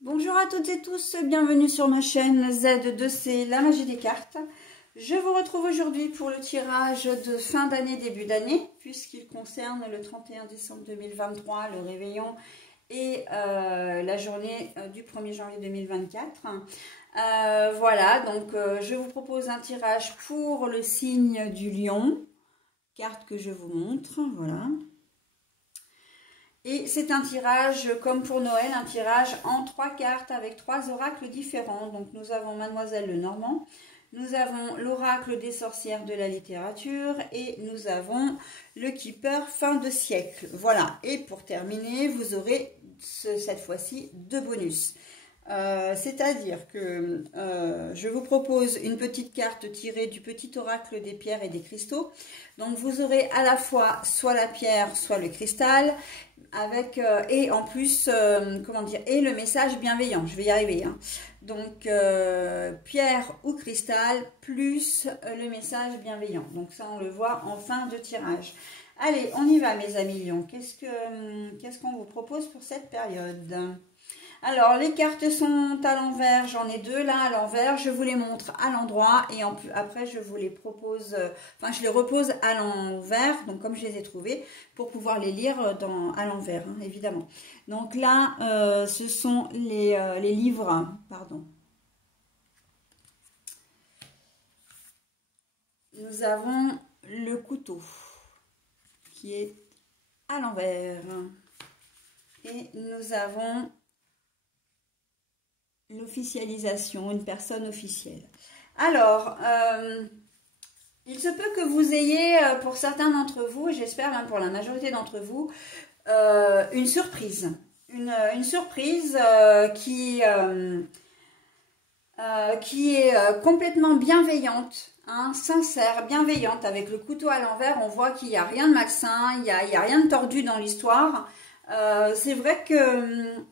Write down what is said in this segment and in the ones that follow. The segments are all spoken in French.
Bonjour à toutes et tous, bienvenue sur ma chaîne Z2C, la magie des cartes. Je vous retrouve aujourd'hui pour le tirage de fin d'année, début d'année, puisqu'il concerne le 31 décembre 2023, le réveillon et la journée du 1er janvier 2024. Voilà, donc je vous propose un tirage pour le signe du lion, carte que je vous montre, voilà. Et c'est un tirage, comme pour Noël, un tirage en 3 cartes avec 3 oracles différents. Donc nous avons Mademoiselle Lenormand, nous avons l'oracle des sorcières de la littérature et nous avons le Keeper fin de siècle. Voilà, et pour terminer, vous aurez cette fois-ci 2 bonus. C'est-à-dire que je vous propose une petite carte tirée du petit oracle des pierres et des cristaux. Donc vous aurez à la fois soit la pierre, soit le cristal, avec et en plus comment dire, et le message bienveillant. Je vais y arriver, hein. Donc pierre ou cristal plus le message bienveillant. Donc ça on le voit en fin de tirage. Allez, on y va mes amis lions. Qu'est-ce qu'on vous propose pour cette période? Alors, les cartes sont à l'envers, j'en ai 2 là à l'envers, je vous les montre à l'endroit et après je vous les propose, je les repose à l'envers, donc comme je les ai trouvées, pour pouvoir les lire à l'envers, hein, évidemment. Donc là, ce sont les livres, pardon. Nous avons le couteau qui est à l'envers et nous avons l'officialisation, une personne officielle. Alors, il se peut que vous ayez, pour certains d'entre vous, j'espère même pour la majorité d'entre vous, une surprise. Une surprise qui est complètement bienveillante, hein, sincère, bienveillante. Avec le couteau à l'envers, on voit qu'il n'y a rien de malsain, il n'y a rien de tordu dans l'histoire. C'est vrai que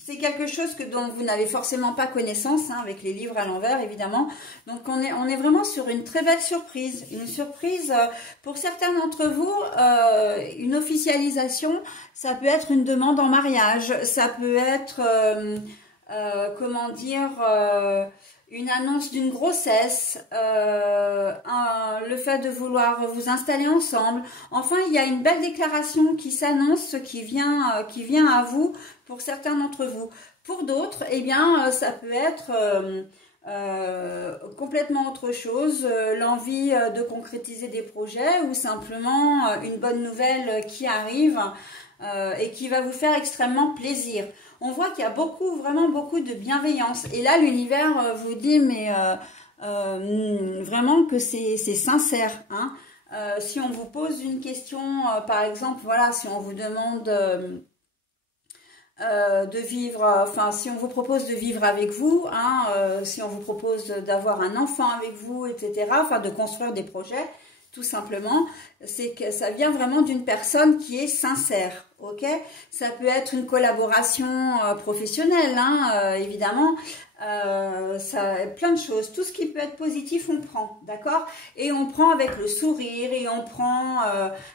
c'est quelque chose dont vous n'avez forcément pas connaissance, hein, avec les livres à l'envers, évidemment. Donc, on est vraiment sur une très belle surprise. Une surprise, pour certains d'entre vous, une officialisation, ça peut être une demande en mariage, ça peut être, comment dire, une annonce d'une grossesse, le fait de vouloir vous installer ensemble. Enfin, il y a une belle déclaration qui s'annonce, qui vient à vous pour certains d'entre vous. Pour d'autres, eh bien, ça peut être complètement autre chose, l'envie de concrétiser des projets ou simplement une bonne nouvelle qui arrive et qui va vous faire extrêmement plaisir. On voit qu'il y a vraiment beaucoup de bienveillance. Et là, l'univers vous dit, mais vraiment que c'est sincère, hein. Si on vous pose une question, par exemple, voilà, si on vous demande de vivre, si on vous propose de vivre avec vous, hein, si on vous propose d'avoir un enfant avec vous, etc., de construire des projets, tout simplement, c'est que ça vient vraiment d'une personne qui est sincère, ok? Ça peut être une collaboration professionnelle, hein, évidemment, plein de choses. Tout ce qui peut être positif, on prend, d'accord? Et on prend avec le sourire et on prend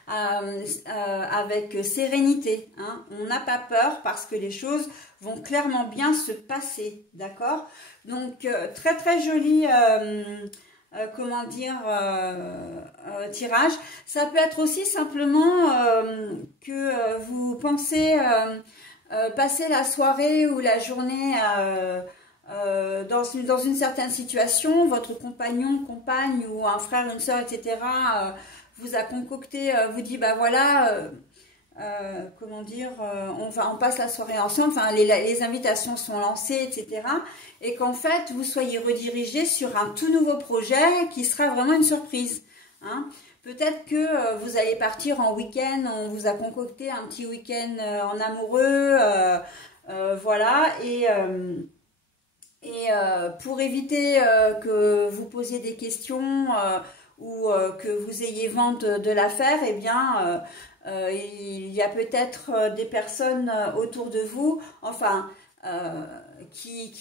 avec sérénité, hein? On n'a pas peur parce que les choses vont clairement bien se passer, d'accord? Donc, très très joli... comment dire, tirage. Ça peut être aussi simplement que vous pensez passer la soirée ou la journée dans une certaine situation, votre compagnon, compagne ou un frère, une soeur, etc. Vous a concocté, vous dit, bah voilà... comment dire, on passe la soirée ensemble, les invitations sont lancées, etc. Et qu'en fait, vous soyez redirigé sur un tout nouveau projet qui sera vraiment une surprise, hein. Peut-être que vous allez partir en week-end, on vous a concocté un petit week-end en amoureux, voilà, et pour éviter que vous posiez des questions ou que vous ayez vent de l'affaire, eh bien... il y a peut-être des personnes autour de vous, enfin, qui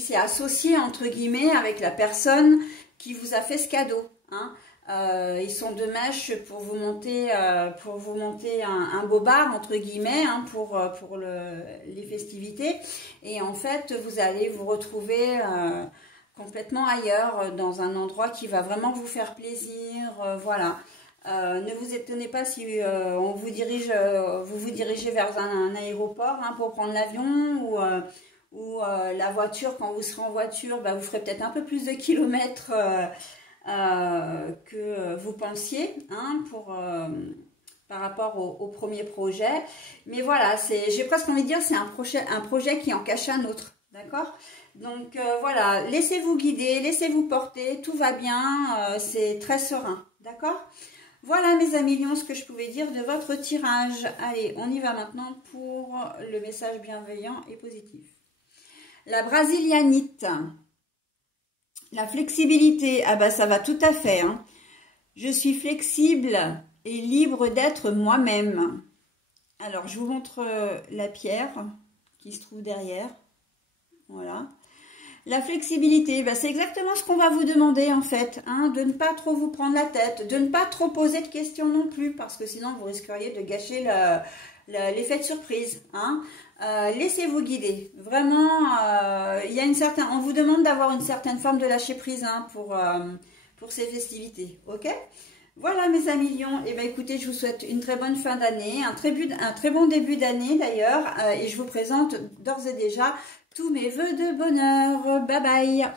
s'est associé entre guillemets avec la personne qui vous a fait ce cadeau, hein. Ils sont de mèche pour vous monter un bobard entre guillemets hein, pour les festivités. Et en fait, vous allez vous retrouver complètement ailleurs, dans un endroit qui va vraiment vous faire plaisir. Voilà. Ne vous étonnez pas si on vous vous dirigez vers un aéroport hein, pour prendre l'avion ou la voiture. Quand vous serez en voiture, bah, vous ferez peut-être un peu plus de kilomètres que vous pensiez hein, par rapport au premier projet. Mais voilà, j'ai presque envie de dire c'est un projet qui en cache un autre. D'accord? Donc voilà, laissez-vous guider, laissez-vous porter, tout va bien, c'est très serein. D'accord? Voilà mes amis lions, ce que je pouvais dire de votre tirage. Allez, on y va maintenant pour le message bienveillant et positif. La brasilianite. La flexibilité, ah bah ça va tout à fait. Hein. Je suis flexible et libre d'être moi-même. Alors, je vous montre la pierre qui se trouve derrière. Voilà. La flexibilité, bah, c'est exactement ce qu'on va vous demander en fait. Hein, de ne pas trop vous prendre la tête, de ne pas trop poser de questions non plus, parce que sinon vous risqueriez de gâcher l'effet de surprise. Hein. Laissez-vous guider. Vraiment, il y a on vous demande d'avoir une certaine forme de lâcher prise hein, pour ces festivités. Ok? Voilà mes amis lions. Et ben écoutez, je vous souhaite une très bonne fin d'année, un très bon début d'année d'ailleurs. Et je vous présente d'ores et déjà tous mes vœux de bonheur. Bye bye.